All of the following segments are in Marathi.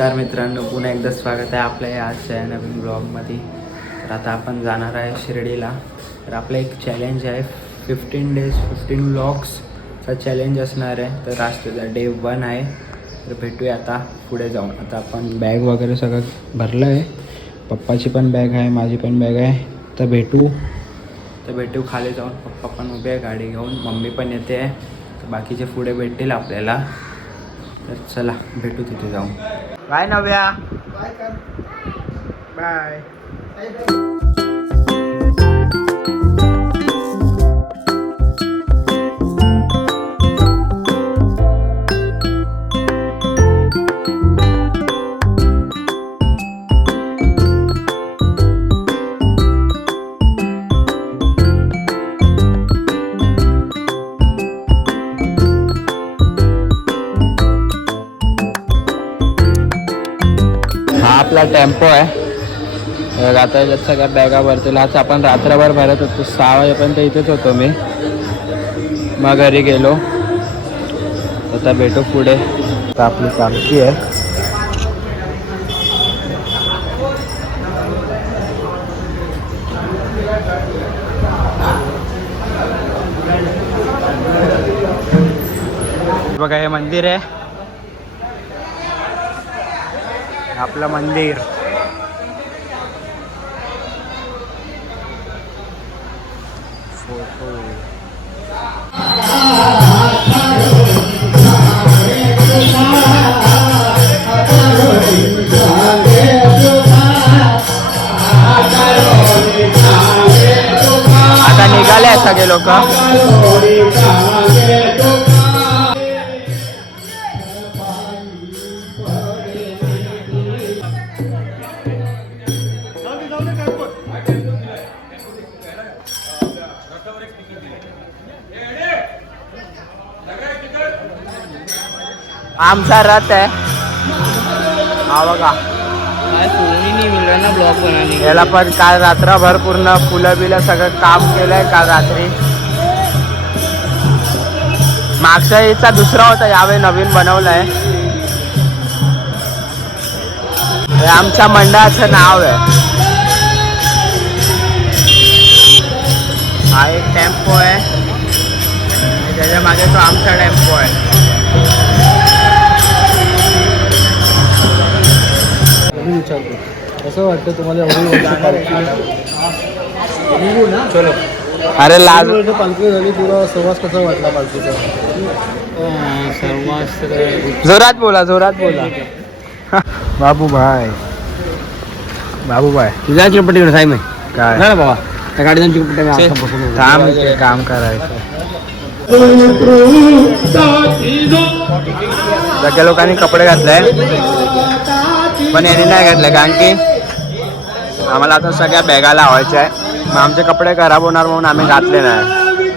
नमस्कार मित्रांनो पुन्हा एकदा स्वागत आहे आपल्या या आजच्या या नवीन ब्लॉगमध्ये. तर आता आपण जाणार आहे शिर्डीला. तर आपलं एक चॅलेंज आहे फिफ्टीन डेज फिफ्टीन ब्लॉग्सचा चॅलेंज असणार आहे. तर आज त्याचा डे वन आहे. तर भेटूया आता पुढे जाऊन. आता आपण बॅग वगैरे सगळं भरलं आहे पप्पाची पण बॅग आहे माझी पण बॅग आहे. तर भेटू. तर भेटू खाली जाऊन. पप्पा पण उभे आहे गाडी घेऊन. मम्मी पण येते. आहे तर बाकीचे पुढे भेटतील आपल्याला. तर चला भेटू तिथे जाऊन. ಬಾಯ್ ನವ್ಯ ಬಾಯ್ ಬಾಯ್ आपला टेम्पो आहे. आता याच्यात सगळ्या बॅगा भरतील आज आपण रात्रभर भरत होतो. सहा वाजेपर्यंत इथेच होतो मी. मग घरी गेलो. आता भेटू पुढे. आता आपली कामची आहे. बघा हे मंदिर आहे. आपलं मंदिर. फोटो. आता निघाले सगळे लोक. आमचा रथ आहे. हा बघा. ना ब्लॉग बनाने के याला पण काल रात्रभर पूर्ण फुलं बिलं सगळं काम केलंय काल रात्री. मागच्या वेळीचा दुसरा होता यावेळी नवीन बनवलाय. आमच्या मंडळाचं नाव आहे. हा एक टेम्पो आहे. त्याच्यामागे तो आमचा टेम्पो आहे. कसं वाटतं तुम्हाला एवढी अरे लाज पालखी झाली तुला सहवास कसा वाटला पालखीचा? सर्वांस जोरात बोला जोरात बोला. बाबू भाई बाबू भाई तुझ्या चिरपट्टी साई में काय? ना बाबा. त्या गाडीच्या चिरपट्टी में काम काम करायचं. सगळ्या लोकांनी कपडे घातले पण यांनी नाही घातले कारण की आम्हाला आता सगळ्या बॅगा लावायच्या आहे. मग आमचे कपडे खराब होणार म्हणून आम्ही घातले नाही.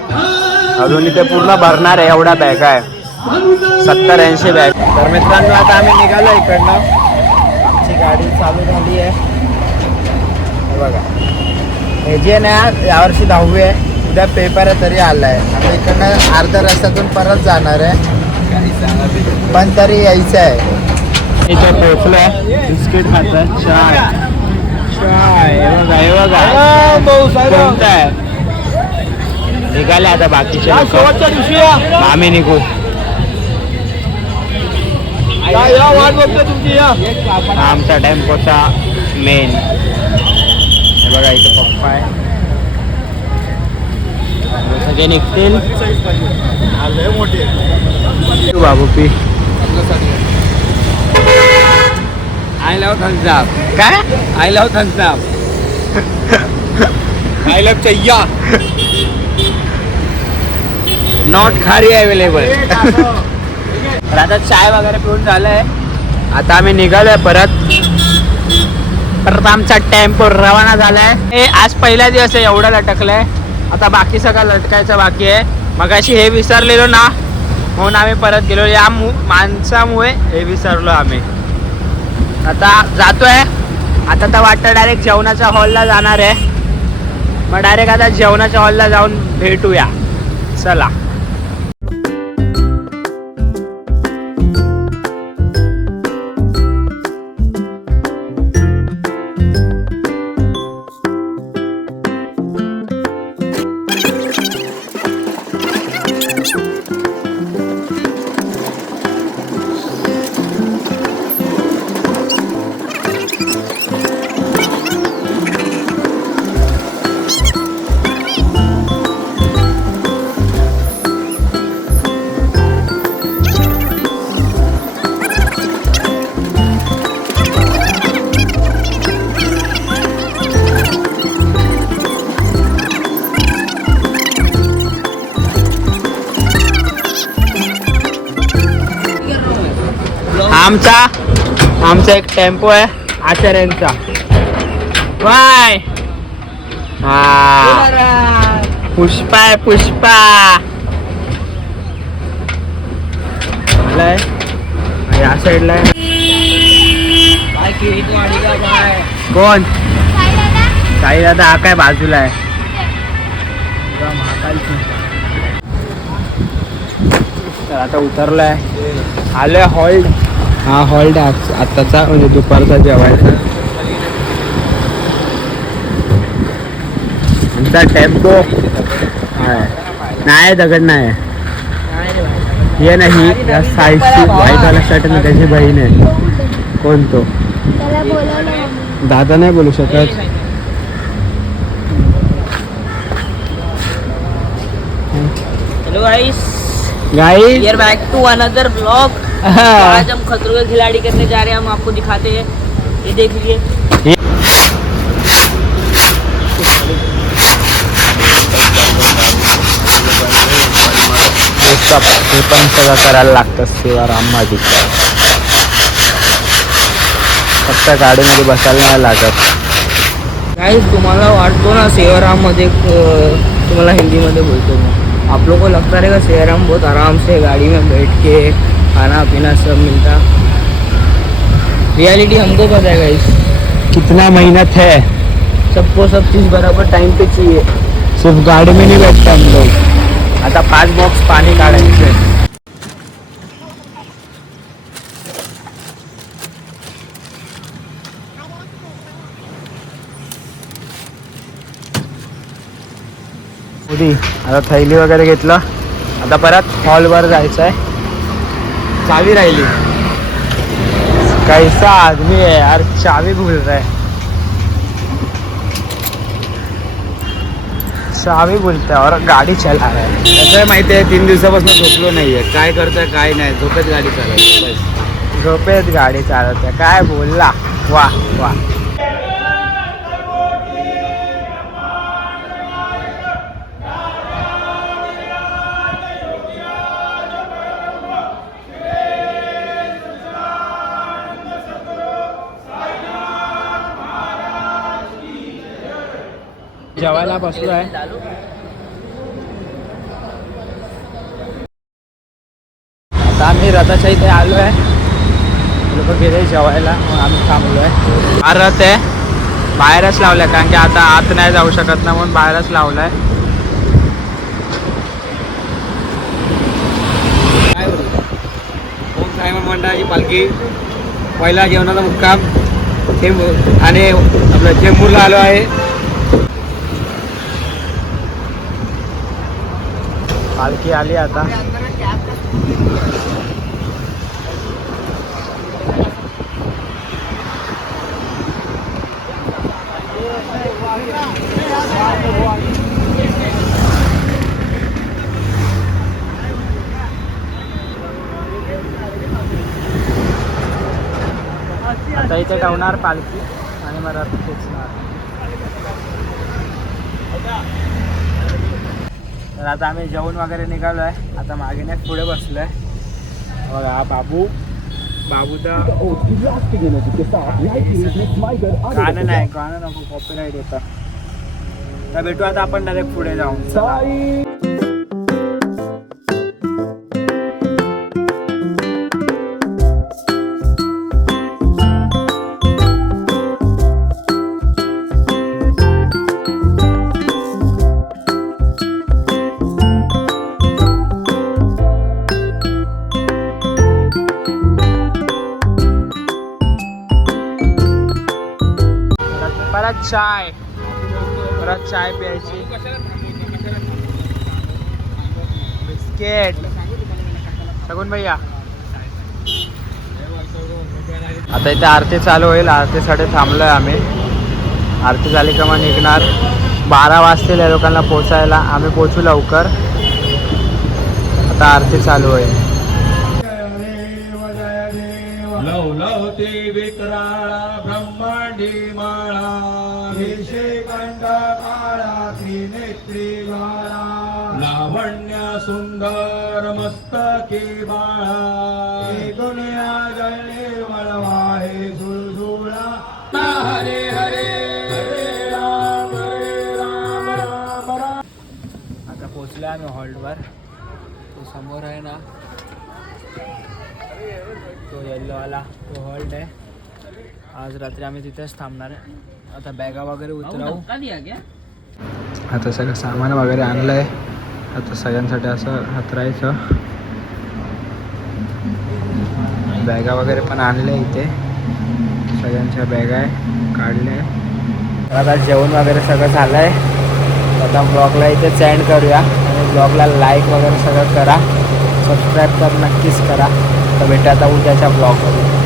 अजून इथे पूर्ण भरणार आहे एवढ्या बॅग आहे. सत्तर ऐंशी बॅग. तर मित्रांनो आता आम्ही निघालो इकडनं. आमची गाडी चालू झाली आहे. बघा. हे जे ना यावर्षी दहावी आहे. उद्या पेपर आहे तरी आला आहे आता इकडनं अर्ध्या रस्त्यातून परत जाणार आहे. पण तरी यायचं आहे. इथे पोचलो आहे बिस्किट खातात चहा. निघाले आता बाकीचे. आम्ही निघू. आमचा टेम्पोचा मेन हे बघा इथे पप्पा आहे. सगळे निघतील. बाबू पी आय लव थम्स अप. काय? I love Thums Up. I love चय्या not खारी अवेलेबल तर आता चाय वगैरे पिऊन झालंय. आता आम्ही निघालोय परत. परत आमचा टेम्पो रवाना झालाय. हे आज पहिला दिवस आहे एवढा लटकलाय. आता बाकी सगळं लटकायचं बाकी आहे. मग अशी हे विसरलेलो ना. म्हणून आम्ही परत गेलो. या मु माणसामुळे हे विसरलो आम्ही. आता जातोय. आता तर वाटतं डायरेक्ट जेवणाच्या हॉलला जाणार आहे. मग डायरेक्ट आता जेवणाच्या हॉलला जाऊन भेटूया. चला. आमचा एक टेम्पो आहे आचार्यांचा. वाय हा. पुष्पा आहे पुष्पा. आलाय. या साईडला कोण? काही दादा हा काय बाजूला आहे? आता उतरलाय. आलोय हॉल्ट हा हॉल्ट आहे आत्ताचा म्हणजे दुपारचा जेवायचा. आमचा टेम्पो. नाही दगड नाही. हे नाही या साईडची व्हाईटवाला शर्ट ना त्याची बहीण आहे. कोण तो? दादा नाही बोलू शकत. Hello guys guys we are back to another blog आज हम खतरों के खिलाड़ी करने जा रहे हैं हम आपको दिखाते हैं। ये देख लीजिए। हे पण सगळं करायला लागतं सेवाराममध्ये फक्त गाडीमध्ये बसायला नाही लागत काय तुम्हाला वाटतो ना सेवाराममध्ये तुम्हाला हिंदी मध्ये बोलतो आप लोग को लगता रहेगा सेवाराम बहुत आराम से गाड़ी में बैठ के खाना पीना सब मिलता। रियलिटी हमको पता है गाइस कितना मेहनत है। सबको सब चीज़ बराबर टाइम पे चाहिए। सिर्फ गाडी में नहीं बैठते हम लोग। आता पाच बॉक्स पाणी काढायचे आता थैली वगैरे घेतलं. आता परत हॉलवर जायचं आहे चावी राहिली. कैसा आदमी है यार चावी भूल रहा है. चावी बोलतोय और गाडी चला रहा है. कसं माहिती आहे तीन दिवसापासून झोपलो नाहीये. काय करतोय काय नाही. झोपेत गाडी चालवते झोपेत गाडी चालवते काय बोलला? वा वा बसलो आहे. आता आम्ही रथाच्या इथे आलो आहे. लोक गेले जेवायला मग आम्ही थांबलो आहे. हा रथ आहे. बाहेरच लावलाय कारण की आता आत नाही जाऊ शकत ना म्हणून बाहेरच लावलाय. काय ओम साईमन मंडळाची पालखी पहिला जेवणाचा मुक्काम आणि आपलं चेंबूरला आलो आहे. पालखी आली आता. आता इथे गावणार पालखी आणि मग रथ तर आता आम्ही जेवण वगैरे निघालो आहे आता मागे नाही पुढे बसलो आहे बघा हा बाबू. बाबू तर गाणं नाही गाणं नको कॉपीराईट येतं तर भेटू आता आपण डायरेक्ट पुढे जाऊन. चाय. परत चाय प्यायची. बिस्किट. सगून भैया आता इथे आरती चालू होईल. आरतीसाठी थांबलोय आम्ही. आरती झाली का मग निघणार. बारा वाजतील या लोकांना पोचायला आम्ही पोचू लवकर. आता आरती चालू होईल. लवलवते विक्राळा. लावण्य सुंदर मस्तके बाळा. दुनिया जळले वळवा हे सुळसुळा हरे हरे. आता पोचलो आम्ही हॉल्टवर तो समोर आहे ना तो येल्लोवाला तो हॉल्ट आहे. आज रात्री आम्ही तिथेच थांबणार आहे. आता बॅगा वगैरे उतरावू. आता सगळं सामान वगैरे आणलं आहे आता सगळ्यांसाठी असं हातरायचं. बॅगा वगैरे पण आणल्या इथे. सगळ्यांच्या बॅगा आहे काढले आता जेवण वगैरे सगळं झालं आहे आता ब्लॉगला इथे सेंड करूया. आणि ब्लॉगला लाईक वगैरे सगळं करा. सबस्क्राईब तर नक्कीच करा. तर भेटा आता उद्याच्या ब्लॉगमध्ये